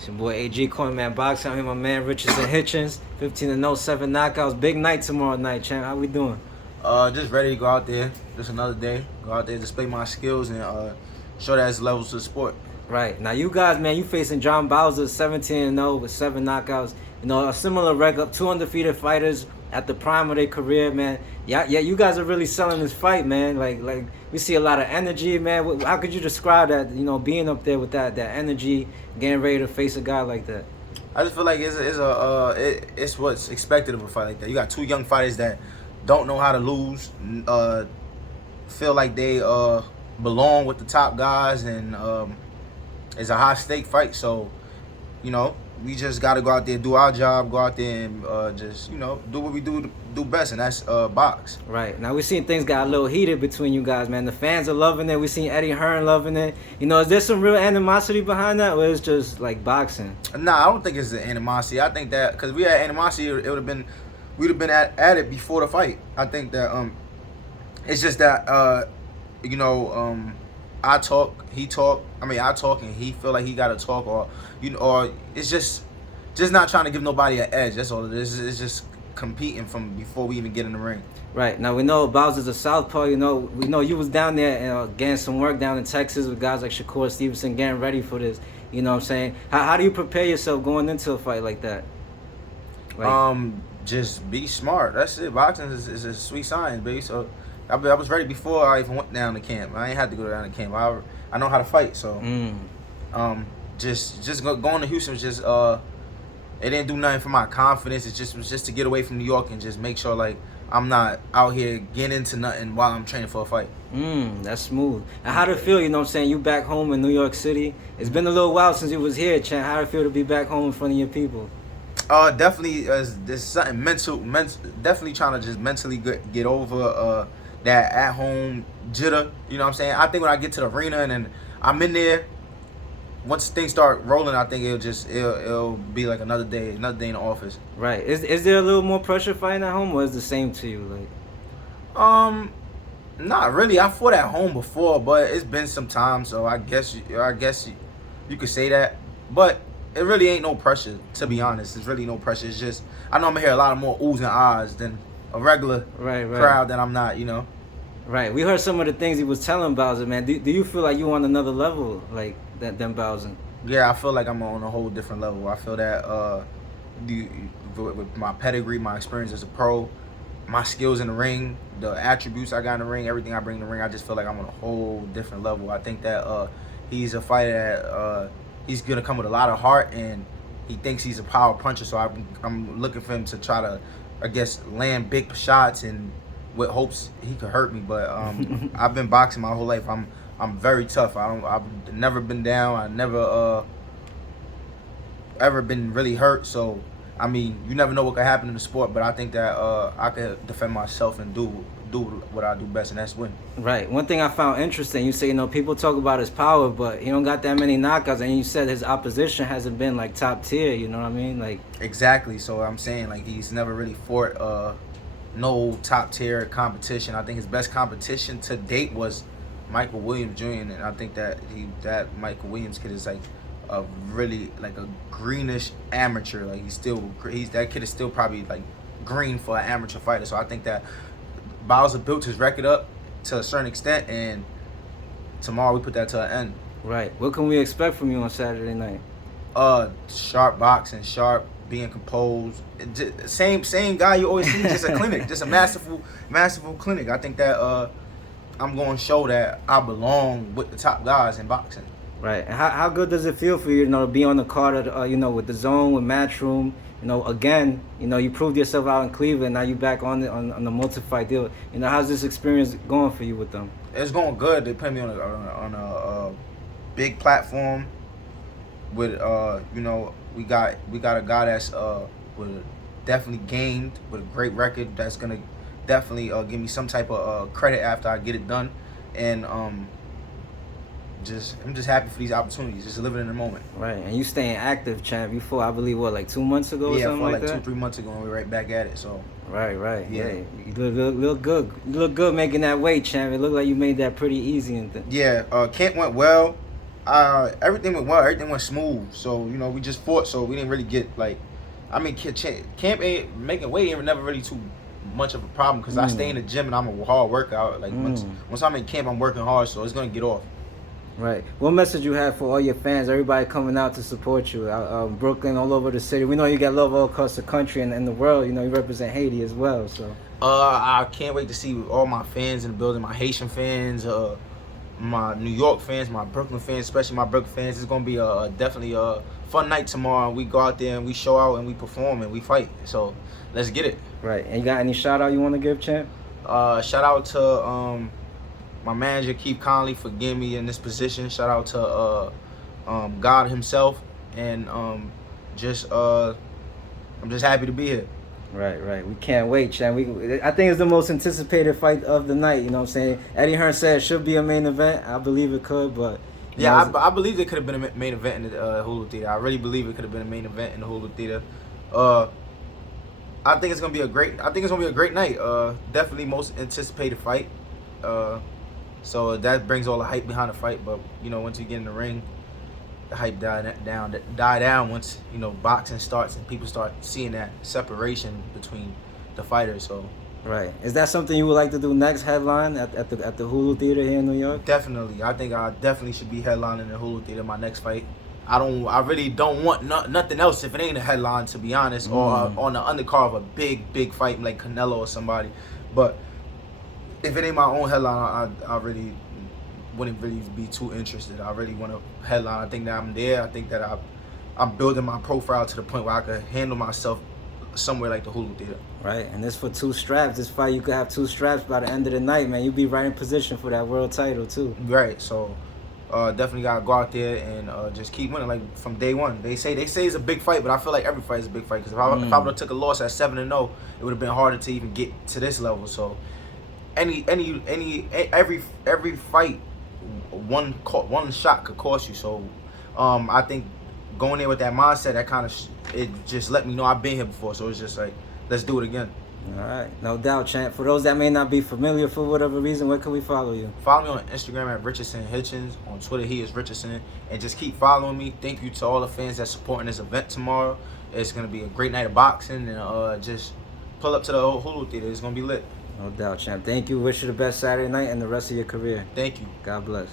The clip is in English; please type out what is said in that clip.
It's your boy AG Coin Man Boxing. I'm here, my man Richardson Hitchins. 15-0, 7 knockouts. Big night tomorrow night, champ. How we doing? Just ready to go out there. Just another day. Go out there, display my skills, and show that it's levels to the sport. Right. Now, you guys, man, you facing John Bauza, 17-0 with 7 knockouts. You know, a similar record, 2 undefeated fighters at the prime of their career, man. Yeah, you guys are really selling this fight, man. Like we see a lot of energy, man. How could you describe that, you know, being up there with that energy, getting ready to face a guy like that? I just feel like it's what's expected of a fight like that. You got two young fighters that don't know how to lose, feel like they belong with the top guys, and it's a high stake fight. So, you know, we just got to go out there, do our job, go out there and just, you know, do what we do best, and that's box. Right. Now, we've seen things got a little heated between you guys, man. The fans are loving it. We've seen Eddie Hearn loving it. You know, is there some real animosity behind that, or is it just like boxing? Nah, I don't think it's the animosity. I think that because we had animosity, it would have been, we'd have been at it before the fight. I think that it's just that you know, I talk, he talk. I mean, I talk and he feel like he got to talk, or you know, or it's just not trying to give nobody an edge. That's all it is. It's just competing from before we even get in the ring. Right. Now, we know Bauza's a southpaw. You know, we know you was down there getting some work down in Texas with guys like Shakur Stevenson, getting ready for this. You know what I'm saying? How do you prepare yourself going into a fight like that? Just be smart. That's it. Boxing is a sweet science, baby. So I was ready before I even went down to camp. I ain't had to go down to camp. I know how to fight. So just going to Houston was just it didn't do nothing for my confidence. It was just to get away from New York and just make sure like I'm not out here getting into nothing while I'm training for a fight. That's smooth. And how did it feel, you know what I'm saying, you back home in New York City? It's been a little while since you was here, Chan. How did it feel to be back home in front of your people? Definitely there's something mental, definitely trying to just mentally get over that at home jitter. You know what I'm saying? I think when I get to the arena and then I'm in there, once things start rolling, I think it'll be like another day in the office. Right. Is there a little more pressure fighting at home, or is it the same to you? Like, not really. I fought at home before, but it's been some time, so I guess you could say that. But it really ain't no pressure, to be honest. There's really no pressure. It's just I know I'm gonna hear a lot of more oohs and ahs than a regular crowd that I'm not, you know. Right. We heard some of the things he was telling Bauza, man. Do you feel like you on another level like that than Bauza? Yeah, I feel like I'm on a whole different level. I feel that with my pedigree, my experience as a pro, my skills in the ring, the attributes I got in the ring, everything I bring in the ring, I just feel like I'm on a whole different level. I think that he's a fighter that he's gonna come with a lot of heart, and he thinks he's a power puncher. So I'm looking for him to try to, I guess, land big shots and with hopes he could hurt me. But I've been boxing my whole life. I'm very tough. I've never been down. I never ever been really hurt. So I mean, you never know what could happen in the sport. But I think that I could defend myself and do what I do best, and that's win. Right. One thing I found interesting, you say, you know, people talk about his power, but he don't got that many knockouts, and you said his opposition hasn't been like top tier. You know what I mean? Like, exactly. So I'm saying like he's never really fought no top tier competition. I think his best competition to date was Michael Williams Jr. And I think that Michael Williams kid is like a really like a greenish amateur. Like that kid is still probably like green for an amateur fighter. So I think that Bauza built his record up to a certain extent, and tomorrow we put that to an end. Right. What can we expect from you on Saturday night? Sharp boxing, sharp, being composed. Same guy you always see, just a clinic, just a masterful clinic. I think that I'm going to show that I belong with the top guys in boxing. Right. And how good does it feel for you, you know, to be on the card, you know, with the Zone, with Matchroom? You know, again, you know, you proved yourself out in Cleveland. Now you back on the multi-fight deal. You know, how's this experience going for you with them? It's going good. They put me on a big platform. With you know, we got a guy that's with definitely gained with a great record. That's gonna definitely give me some type of credit after I get it done, and I'm just happy for these opportunities, just living in the moment. Right, and you staying active, champ. You fought, I believe, what, like 2 months ago or something like that? Yeah, 2-3 months ago, and we're right back at it. So right, yeah. You look good. You look good making that weight, champ. It looked like you made that pretty easy and yeah. Camp went well. Everything went well. Everything went smooth. So you know, we just fought. So we didn't really get like, I mean, camp ain't making weight ain't never really too much of a problem because I stay in the gym and I'm a hard workout. Like once I'm in camp, I'm working hard, so it's gonna get off. Right. What message you have for all your fans, everybody coming out to support you? Brooklyn, all over the city. We know you got love all across the country and the world. You know, you represent Haiti as well. So. I can't wait to see all my fans in the building, my Haitian fans, my New York fans, my Brooklyn fans, especially my Brooklyn fans. It's gonna be definitely a fun night tomorrow. We go out there and we show out and we perform and we fight. So let's get it. Right. And you got any shout out you want to give, champ? Shout out to my manager Keith Conley for getting me in this position. Shout out to God himself, and I'm just happy to be here. Right. We can't wait, champ. I think it's the most anticipated fight of the night. You know what I'm saying? Eddie Hearn said it should be a main event. I believe it could, but yeah, I believe it could have been a main event in the Hulu Theater. I really believe it could have been a main event in the Hulu Theater. I think it's gonna be a great night. Definitely most anticipated fight. So that brings all the hype behind the fight. But you know, once you get in the ring, the hype die down once you know boxing starts and people start seeing that separation between the fighters. So right, is that something you would like to do next? Headline at the Hulu Theater here in New York? Definitely, I think I definitely should be headlining the Hulu Theater my next fight. I really don't want nothing else if it ain't a headline, to be honest, or on the undercard of a big fight like Canelo or somebody. But if it ain't my own headline, I really wouldn't really be too interested. I really want a headline. I think that I'm there. I think that I'm building my profile to the point where I could handle myself somewhere like the Hulu Theater. Right, and this for 2 straps. This fight, you could have 2 straps by the end of the night, man. You'll be right in position for that world title, too. Right, so definitely got to go out there and just keep winning, like, from day one. They say it's a big fight, but I feel like every fight is a big fight. Because if I would have took a loss at 7-0, it would have been harder to even get to this level. So every fight, one shot could cost you. So I think going there with that mindset, that kind of it just let me know I've been here before. So it's just like, let's do it again. All right, no doubt, champ. For those that may not be familiar for whatever reason, where can we follow you? Follow me on Instagram at Richardson Hitchins. On Twitter, he is Richardson. And just keep following me. Thank you to all the fans that's supporting this event tomorrow. It's going to be a great night of boxing. And just pull up to the Hulu Theater. It's going to be lit. No doubt, champ. Thank you. Wish you the best Saturday night and the rest of your career. Thank you. God bless.